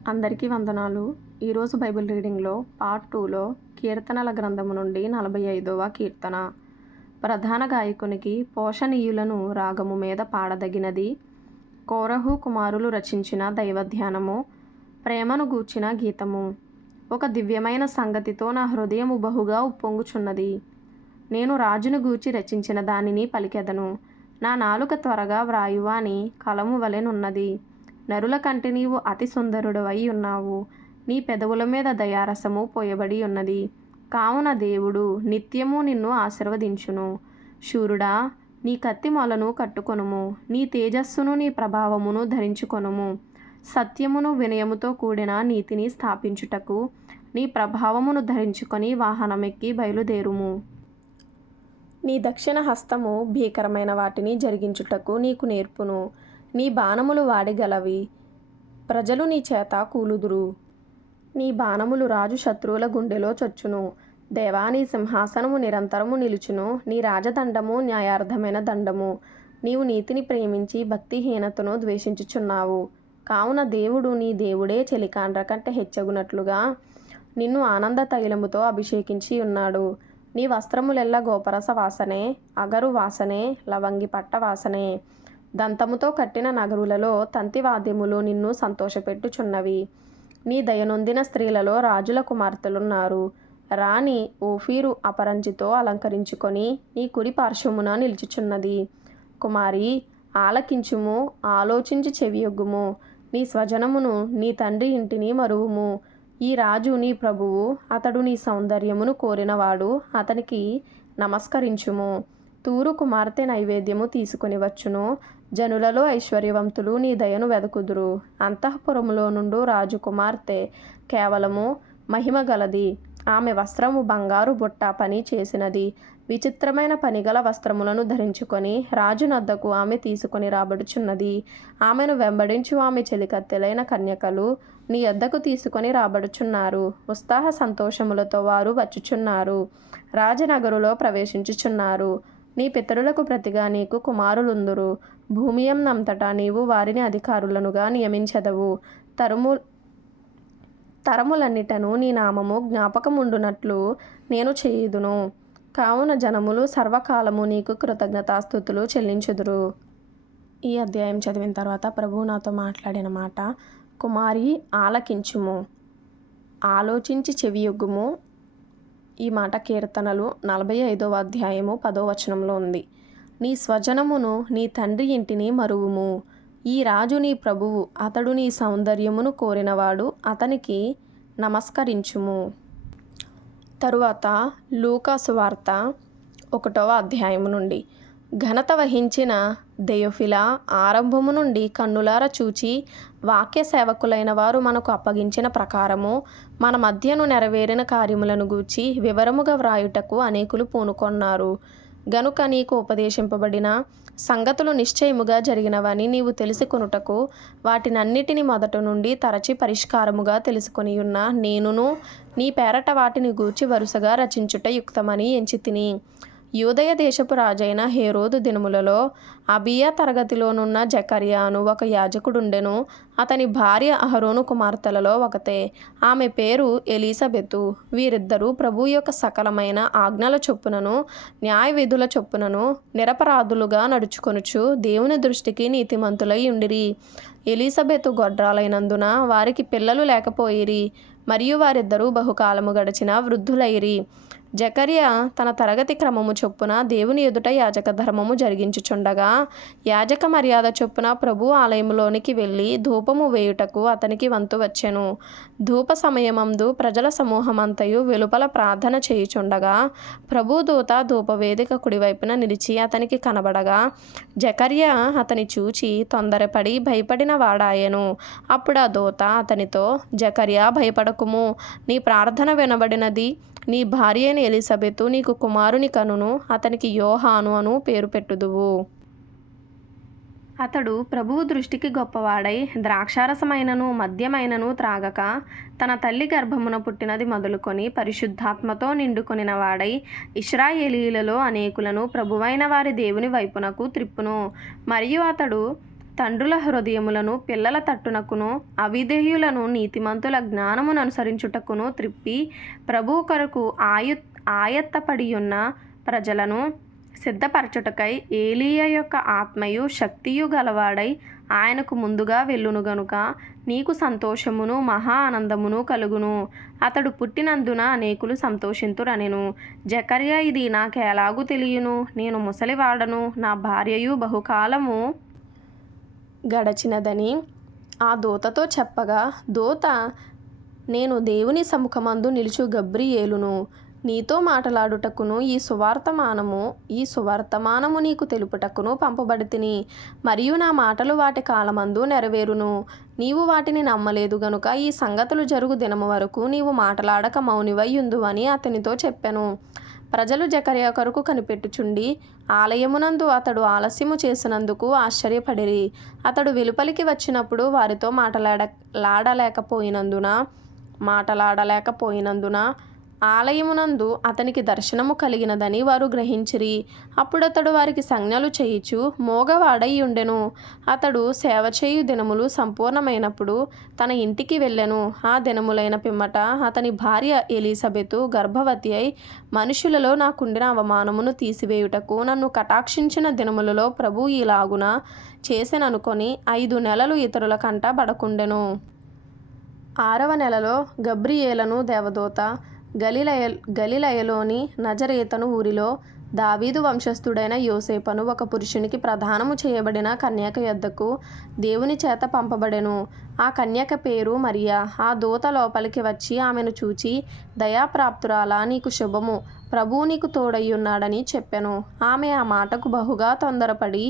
అందరికీ వందనాలు. ఈరోజు బైబిల్ రీడింగ్లో పార్ట్ 2లో కీర్తనల గ్రంథము నుండి 45వ కీర్తన. ప్రధాన గాయకునికి పోషణీయులను రాగము మీద పాడదగినది. కోరహు కుమారులు రచించిన దైవధ్యానము, ప్రేమను గూర్చిన గీతము. ఒక దివ్యమైన సంగతితో నా హృదయము బహుగా ఉప్పొంగుచున్నది. నేను రాజును గూర్చి రచించిన దానిని పలికెదను. నా నాలుక త్వరగా వ్రాయువాని కలము వలెనున్నది. నరుల కంటే నీవు అతి సుందరుడవై ఉన్నావు. నీ పెదవుల మీద దయారసము పోయబడి ఉన్నది. కావున దేవుడు నిత్యము నిన్ను ఆశీర్వదించును. శూరుడా, నీ కత్తి మొలను కట్టుకొనుము. నీ తేజస్సును నీ ప్రభావమును ధరించుకొనుము. సత్యమును వినయముతో కూడిన నీతిని స్థాపించుటకు నీ ప్రభావమును ధరించుకొని వాహనమెక్కి బయలుదేరుము. నీ దక్షిణ హస్తము భీకరమైన వాటిని జరిగించుటకు నీకు నేర్పును. నీ బాణములు వాడిగలవి, ప్రజలు నీ చేత కూలుదురు. నీ బాణములు రాజు శత్రువుల గుండెలో చొచ్చును. దేవా, నీ సింహాసనము నిరంతరము నిలుచును. నీ రాజదండము న్యాయార్థమైన దండము. నీవు నీతిని ప్రేమించి భక్తిహీనతను ద్వేషించుచున్నావు. కావున దేవుడు నీ దేవుడే చెలికాండ్ర కంటే హెచ్చగునట్లుగా నిన్ను ఆనంద తైలముతో అభిషేకించి ఉన్నాడు. నీ వస్త్రములెల్ల గోపరస వాసనే, అగరు వాసనే, లవంగి పట్ట వాసనే. దంతముతో కట్టిన నగరులలో తంతివాద్యములు నిన్ను సంతోషపెట్టుచున్నవి. నీ దయనొందిన స్త్రీలలో రాజుల కుమార్తెలున్నారు. రాణి ఓఫీరు అపరంజితో అలంకరించుకొని నీ కుడి పార్శ్వమున నిలుచుచున్నది. కుమారి, ఆలకించుము, ఆలోచించి చెవియొగ్గుము. నీ స్వజనమును, నీ తండ్రి ఇంటిని మరువుము. ఈ రాజు నీ ప్రభువు, అతడు నీ సౌందర్యమును కోరినవాడు. అతనికి నమస్కరించుము. తూరు కుమార్తె నైవేద్యము తీసుకొని వచ్చును. జనులలో ఐశ్వర్యవంతులు నీ దయను వెదకుదురు. అంతఃపురములో నుండు రాజు కుమార్తె కేవలము మహిమ గలది. ఆమె వస్త్రము బంగారు బుట్ట పని చేసినది. విచిత్రమైన పనిగల వస్త్రములను ధరించుకొని రాజు నద్దకు ఆమె తీసుకొని రాబడుచున్నది. ఆమెను వెంబడించు ఆమె చెలికత్తెలైన కన్యకలు నీ యొద్దకు తీసుకొని రాబడుచున్నారు. ఉత్సాహ సంతోషములతో వారు వచ్చుచున్నారు. రాజనగరులో ప్రవేశించుచున్నారు. నీ పితరులకు ప్రతిగా నీకు కుమారులుందురు. భూమియంనంతటా నీవు వారిని అధికారులనుగా నియమించెదవు. తరములన్నిటను నీ నామము జ్ఞాపకముండునట్లు నేను చేయుదును. కావున జనములు సర్వకాలము నీకు కృతజ్ఞతాస్తుతులు చెల్లించుదురు. ఈ అధ్యాయం చదివిన తర్వాత ప్రభువు నాతో మాట్లాడిన మాట, కుమారి, ఆలకించుము, ఆలోచించి చెవియొగ్గుము. ఈ మాట కీర్తనలు 45వ అధ్యాయము 10వ వచనంలో ఉంది. నీ స్వజనమును, నీ తండ్రి ఇంటిని మరువుము. ఈ రాజు నీ ప్రభువు, అతడు నీ సౌందర్యమును కోరినవాడు. అతనికి నమస్కరించుము. తరువాత లూకా సువార్త 1వ అధ్యాయము నుండి. ఘనత వహించిన దెయోఫిలా, ఆరంభము నుండి కన్నులార చూచి వాక్య సేవకులైన వారు మనకు అప్పగించిన ప్రకారము మన మధ్యను నెరవేరిన కార్యములను గూర్చి వివరముగా వ్రాయుటకు అనేకులు పూనుకొన్నారు. గనుక నీకు ఉపదేశింపబడిన సంగతులు నిశ్చయముగా జరిగినవని నీవు తెలుసుకొనుటకు వాటినన్నిటిని మొదట నుండి తరచి పరిష్కారముగా తెలుసుకొనియున్న నేనును నీ పేరట వాటిని గూర్చి వరుసగా రచించుట యుక్తమని ఎంచితిని. యూదయ దేశపు రాజైన హేరోదు దినములలో అబియా తరగతిలోనున్న జకర్యా అను ఒక యాజకుడుండెను. అతని భార్య అహరోను కుమార్తెలలో ఒకతే. ఆమె పేరు ఎలీసబెతు. వీరిద్దరూ ప్రభు యొక్క సకలమైన ఆజ్ఞల చొప్పునను న్యాయ విధుల చొప్పునను నిరపరాధులుగా నడుచుకొనుచు దేవుని దృష్టికి నీతిమంతులై ఉండిరి. ఎలీసబెతు గొడ్రాలైనందున వారికి పిల్లలు లేకపోయిరి, మరియు వారిద్దరూ బహుకాలము గడిచిన వృద్ధులైరి. జకర్యా తన తరగతి క్రమము చొప్పున దేవుని ఎదుట యాజక ధర్మము జరిగించుచుండగా యాజక మర్యాద చొప్పున ప్రభు ఆలయములోనికి వెళ్ళి ధూపము వేయుటకు అతనికి వంతు వచ్చెను. ధూప సమయమందు ప్రజల సమూహమంతయు వెలుపల ప్రార్థన చేయుచుండగా ప్రభు దూత ధూపవేదిక కుడివైపున నిలిచి అతనికి కనబడగా జకర్యా అతని చూచి తొందరపడి భయపడిన వాడాయెను. అప్పుడు ఆ దూత అతనితో, జకర్యా, భయపడకుము, నీ ప్రార్థన వినబడినది. నీ భార్య అయిన ఎలీసబెతు నీకు కుమారుని కనును. అతనికి యోహాను అను పేరు పెట్టుదువు. అతడు ప్రభువు దృష్టికి గొప్పవాడై ద్రాక్షారసమైనను మద్యమైనను త్రాగక తన తల్లి గర్భమున పుట్టినది మొదలుకొని పరిశుద్ధాత్మతో నిండుకొనిన వాడై ఇశ్రాయేలీయులలో అనేకులను ప్రభువైన వారి దేవుని వైపునకు త్రిప్పును. మరియు అతడు తండ్రుల హృదయములను పిల్లల తట్టునకును అవిధేయులను నీతిమంతుల జ్ఞానమును అనుసరించుటకును త్రిప్పి ప్రభు కొరకు ఆయత్తపడియున్న ప్రజలను సిద్ధపరచుటకై ఏలీయా యొక్క ఆత్మయు శక్తియు గలవాడై ఆయనకు ముందుగా వెళ్ళును గనుక నీకు సంతోషమును మహా ఆనందమును కలుగును. అతడు పుట్టినందున అనేకులు సంతోషింతురనెను. జకర్యా ఇది నాకెలాగూ తెలియను, నేను ముసలివాడను, నా భార్యయు బహుకాలము గడచినదని ఆ దూతతో చెప్పగా, దూత, నేను దేవుని సముఖమందు నిలుచు గబ్రియేలును, నీతో మాటలాడుటకును ఈ సువర్తమానము నీకు తెలుపుటకును పంపబడితిని. మరియు నా మాటలు వాటి కాలమందు నెరవేరును. నీవు వాటిని నమ్మలేదు గనుక ఈ సంగతులు జరుగు దినము వరకు నీవు మాటలాడక మౌనివై యుందువని అతనితో చెప్పెను. ప్రజలు జకర్యా కొరకు కనిపెట్టుచుండి ఆలయమునందు అతడు ఆలస్యము చేసినందుకు ఆశ్చర్యపడిరి. అతడు వెలుపలికి వచ్చినప్పుడు వారితో మాటలాడలేకపోయినందున ఆలయమునందు అతనికి దర్శనము కలిగినదని వారు గ్రహించిరి. అప్పుడతడు వారికి సంజ్ఞలు చేయుచు మోగవాడై ఉండెను. అతడు సేవ చేయు దినములు సంపూర్ణమైనప్పుడు తన ఇంటికి వెళ్ళెను. ఆ దినములైన పిమ్మట అతని భార్య ఎలీసబెతు గర్భవతి అయి, మనుషులలో నాకుండిన అవమానమును తీసివేయుటకు నన్ను కటాక్షించిన దినములలో ప్రభు ఈలాగున చేసెననుకొని 5 నెలలు ఇతరుల కంట బడకుండెను. 6వ నెలలో గబ్రియేలను దేవదూత గలిలయలోని నజరేతను ఊరిలో దావీదు వంశస్థుడైన యోసేపును ఒక పురుషునికి ప్రదానము చేయబడిన కన్యక యొద్దకు దేవుని చేత పంపబడెను. ఆ కన్యక పేరు మరియా. ఆ దూత లోపలికి వచ్చి ఆమెను చూచి, దయాప్రాప్తురాలా, నీకు శుభము, ప్రభువు నీకు తోడయ్యున్నాడని చెప్పెను. ఆమె ఆ మాటకు బహుగా తొందరపడి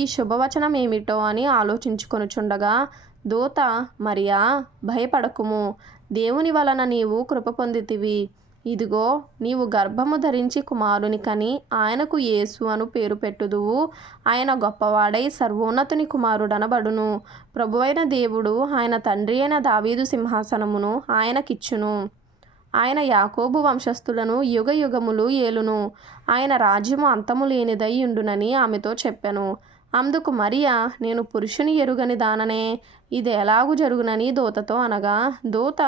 ఈ శుభవచనం ఏమిటో అని ఆలోచించుకొనుచుండగా దూత, మరియా, భయపడకుము, దేవుని వలన నీవు కృప పొందితివి. ఇదిగో, నీవు గర్భము ధరించి కుమారుని కని ఆయనకు యేసు అను పేరు పెట్టుదువు. ఆయన గొప్పవాడై సర్వోన్నతుని కుమారుడనబడును. ప్రభువైన దేవుడు ఆయన తండ్రి అయిన దావీదు సింహాసనమును ఆయనకిచ్చును. ఆయన యాకోబు వంశస్థులను యుగయుగములు ఏలును. ఆయన రాజ్యము అంతము లేనిదై ఉండునని ఆమెతో చెప్పెను. అందుకు మరియా, నేను పురుషుని ఎరుగని దాననే, ఇది ఎలాగు జరుగునని దూతతో అనగా, దూత,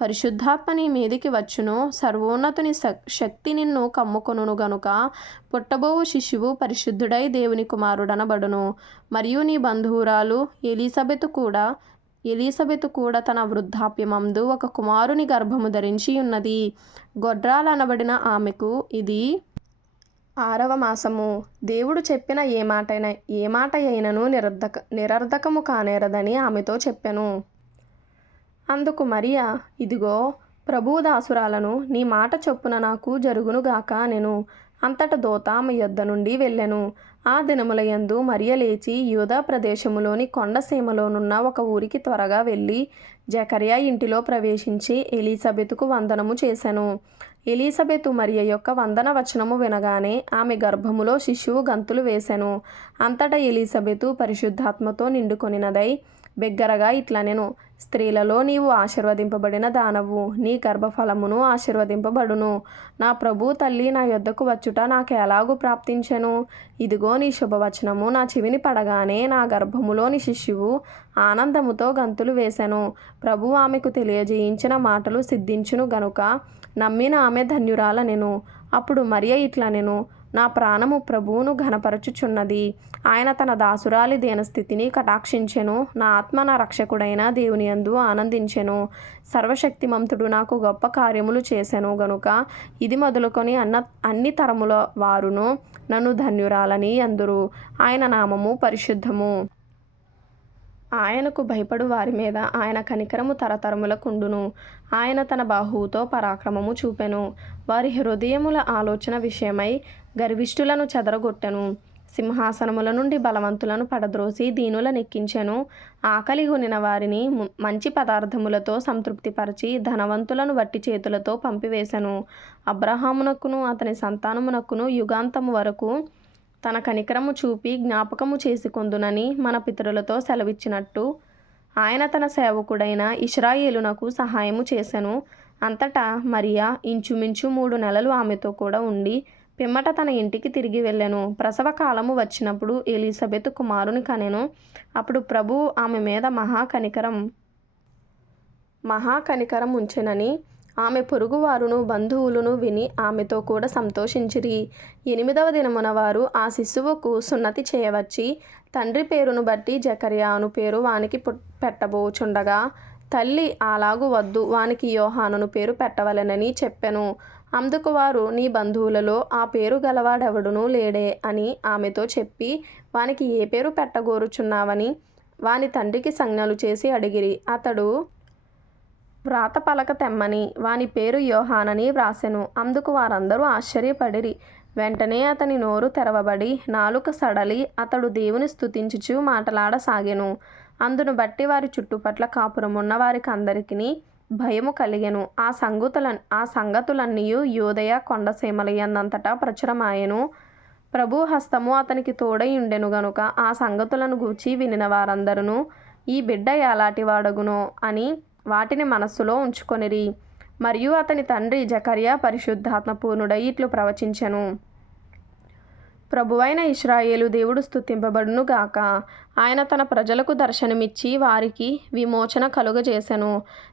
పరిశుద్ధాత్మ నీ మీదికి వచ్చును, సర్వోన్నతుని శక్తి నిన్ను కమ్ముకొనును గనుక పుట్టబోవు శిశువు పరిశుద్ధుడై దేవుని కుమారుడనబడును. మరియు నీ బంధువురాలు ఎలీసబెతు కూడా తన వృద్ధాప్యమందు ఒక కుమారుని గర్భము ధరించి ఉన్నది. గొడ్రాలనబడిన ఆమెకు ఇది 6వ మాసము. దేవుడు చెప్పిన ఏ మాట అయినను నిరర్ధకము కానేరదని ఆమెతో చెప్పెను. అందుకు మరియా, ఇదిగో, ప్రభువు దాసురాలను, నీ మాట చొప్పున నాకు జరుగునుగాక అనెను. అంతట దూత ఆమె యొద్ద నుండి వెళ్ళెను. ఆ దినములయందు మరియ లేచి యూదా ప్రదేశములోని కొండసీమలోనున్న ఒక ఊరికి త్వరగా వెళ్ళి జకర్యా ఇంటిలో ప్రవేశించి ఎలీసబెతుకు వందనము చేసెను. ఎలీసబెతు మరియ యొక్క వందన వచనము వినగానే ఆమె గర్భములో శిశువు గంతులు వేసెను. అంతటా ఎలీసబెతు పరిశుద్ధాత్మతో నిండుకొనినదై బిగ్గరగా ఇట్లనెను, స్త్రీలలో నీవు ఆశీర్వదింపబడిన దానవు, నీ గర్భఫలమును ఆశీర్వదింపబడును. నా ప్రభు తల్లి నా యొద్దకు వచ్చుట నాకు ఎలాగూ ప్రాప్తించెను. ఇదిగో, నీ శుభవచనము నా చెవిని పడగానే నా గర్భములోని శిశువు ఆనందముతో గంతులు వేసెను. ప్రభు ఆమెకు తెలియజేయించిన మాటలు సిద్ధించును గనుక నమ్మిన ఆమె ధన్యురాలనెను. అప్పుడు మరియ ఇట్లనెను, నా ప్రాణము ప్రభువును ఘనపరచుచున్నది. ఆయన తన దాసురాలి దీనస్థితిని కటాక్షించెను. నా ఆత్మ నా రక్షకుడైన దేవుని యందు ఆనందించెను. సర్వశక్తిమంతుడు నాకు గొప్ప కార్యములు చేసెను గనుక ఇది మొదలుకొని అన్ని తరముల వారును నన్ను ధన్యురాలని అందురు. ఆయన నామము పరిశుద్ధము. ఆయనకు భయపడు వారి మీద ఆయన కనికరము తరతరములకుండును. ఆయన తన బాహువుతో పరాక్రమము చూపెను. వారి హృదయముల ఆలోచన విషయమై గర్విష్ఠులను చెదరగొట్టెను. సింహాసనముల నుండి బలవంతులను పడద్రోసి దీనుల నెక్కించెను. ఆకలిగొనిన వారిని మంచి పదార్థములతో సంతృప్తిపరిచి ధనవంతులను వట్టి చేతులతో పంపివేశెను. అబ్రహామునకును అతని సంతానమునకును యుగాంతము వరకు తన కనికరము చూపి జ్ఞాపకము చేసుకొందునని మన పితరులతో సెలవిచ్చినట్టు ఆయన తన సేవకుడైన ఇశ్రాయేలునకు సహాయము చేసెను. అంతటా మరియా ఇంచుమించు 3 నెలలు ఆమెతో కూడా ఉండి పిమ్మట తన ఇంటికి తిరిగి వెళ్ళెను. ప్రసవ కాలము వచ్చినప్పుడు ఎలిజబెత్ కుమారుని కనెను. అప్పుడు ప్రభువు ఆమె మీద మహాకనికరం ఉంచెనని ఆమె పొరుగువారును బంధువులను విని ఆమెతో కూడా సంతోషించిరి. 8వ దినమున వారు ఆ శిశువుకు సున్నతి చేయవచ్చి తండ్రి పేరును బట్టి జకర్యా అను పేరు వానికి పెట్టబోచుండగా తల్లి అలాగు వద్దు, వానికి యోహానును పేరు పెట్టవలెనని చెప్పెను. అందుకు వారు, నీ బంధువులలో ఆ పేరు గలవాడెవడునూ లేడే అని ఆమెతో చెప్పి, వానికి ఏ పేరు పెట్టగోరుచున్నావని వాని తండ్రికి సంజ్ఞలు చేసి అడిగిరి. అతడు వ్రాత పలక తెమ్మని వాని పేరు యోహానని వ్రాసెను. అందుకు వారందరూ ఆశ్చర్యపడిరి. వెంటనే అతని నోరు తెరవబడి నాలుక సడలి అతడు దేవుని స్తుతించుచు మాటలాడసాగెను. అందును బట్టి వారి చుట్టుపట్ల కాపురమున్న వారికి అందరికీ భయము కలిగెను. ఆ సంగతులన్నీయు యూదయ కొండసీమలయందంతటా ప్రచురమాయెను. ప్రభు హస్తము అతనికి తోడై ఉండెను గనుక ఆ సంగతులను గూర్చి వినిన వారందరూ ఈ బిడ్డ ఎలాంటి వాడగునో అని వాటిని మనస్సులో ఉంచుకొనిరి. మరియు అతని తండ్రి జకర్యా పరిశుద్ధాత్మ పూర్ణుడై ఇట్లు ప్రవచించెను. ప్రభువైన ఇశ్రాయేలు దేవుడు స్తుతింపబడును గాక. ఆయన తన ప్రజలకు దర్శనమిచ్చి వారికి విమోచన కలుగజేసెను.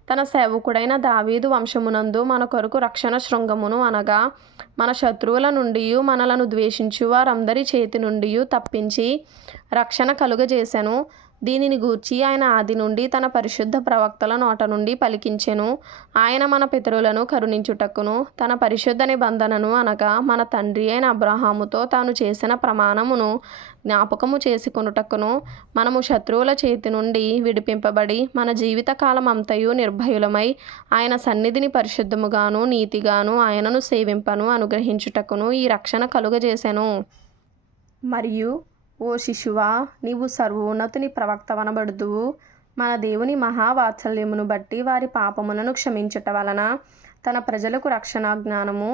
తన సేవకుడైన దావీదు వంశమునందు మన కొరకు రక్షణ శృంగమును అనగా మన శత్రువుల నుండి మనలను ద్వేషించు వారందరి చేతి నుండి తప్పించి రక్షణ కలుగజేసెను. దీనిని గూర్చి ఆయన ఆది నుండి తన పరిశుద్ధ ప్రవక్తల నోట నుండి పలికించెను. ఆయన మన పితరులను కరుణించుటకును తన పరిశుద్ధ నిబంధనను అనగా మన తండ్రి అయిన అబ్రహాముతో తాను చేసిన ప్రమాణమును జ్ఞాపకము చేసుకొనుటకును మనము శత్రువుల చేతి నుండి విడిపింపబడి మన జీవితకాలం అంతయు నిర్భయులమై ఆయన సన్నిధిని పరిశుద్ధముగాను నీతిగాను ఆయనను సేవింపను అనుగ్రహించుటకును ఈ రక్షణ కలుగజేసెను. మరియు ఓ శిశువా, నీవు సర్వోన్నతుని ప్రవక్తవనబడుదువు. మన దేవుని మహావాత్సల్యమును బట్టి వారి పాపములను క్షమించుట వలన తన ప్రజలకు రక్షణాజ్ఞానము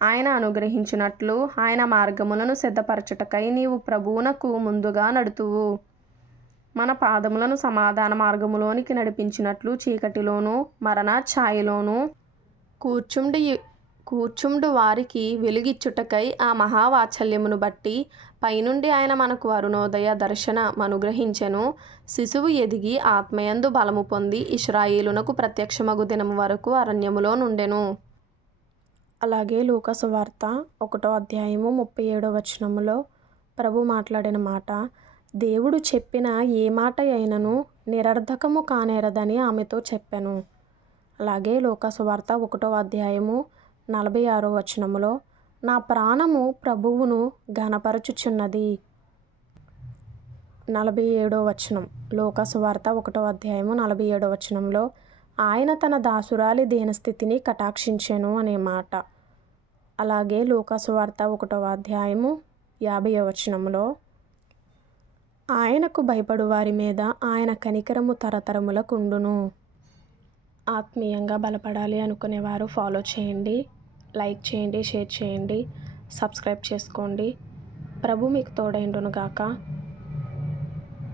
ఆయన అనుగ్రహించినట్లు ఆయన మార్గములను సిద్ధపరచుటకై నీవు ప్రభువునకు ముందుగా నడుతువు. మన పాదములను సమాధాన మార్గములోనికి నడిపించినట్లు చీకటిలోను మరణ ఛాయలోను కూర్చుండు వారికి వెలుగిచ్చుటకై ఆ మహావాత్సల్యమును బట్టి పైనుండి ఆయన మనకు అరుణోదయ దర్శనమనుగ్రహించెను. శిశువు ఎదిగి ఆత్మయందు బలము పొంది ఇశ్రాయేలునకు ప్రత్యక్షమగు దినము వరకు అరణ్యములో నుండెను. అలాగే లూకా సువార్త 1వ అధ్యాయము 37వ వచనములో ప్రభు మాట్లాడిన మాట, దేవుడు చెప్పిన ఏ మాట అయినను నిరర్ధకము కానేరదని ఆమెతో చెప్పెను. అలాగే లూకా సువార్త 1వ అధ్యాయము 46వ వచనములో, నా ప్రాణము ప్రభువును ఘనపరచుచున్నది. 47వ వచనం లూకా సువార్త 1వ అధ్యాయము 47వ వచనంలో, ఆయన తన దాసురాలి దీనస్థితిని కటాక్షించెను అనే మాట. అలాగే లూకా సువార్త 1వ అధ్యాయము 50వ వచనంలో, ఆయనకు భయపడు వారి మీద ఆయన కనికరము తరతరములకుండును. ఆత్మీయంగా బలపడాలి అనుకునేవారు ఫాలో చేయండి, లైక్ చేయండి, షేర్ చేయండి, సబ్స్క్రైబ్ చేసుకోండి. ప్రభు మీకు తోడైండును గాక.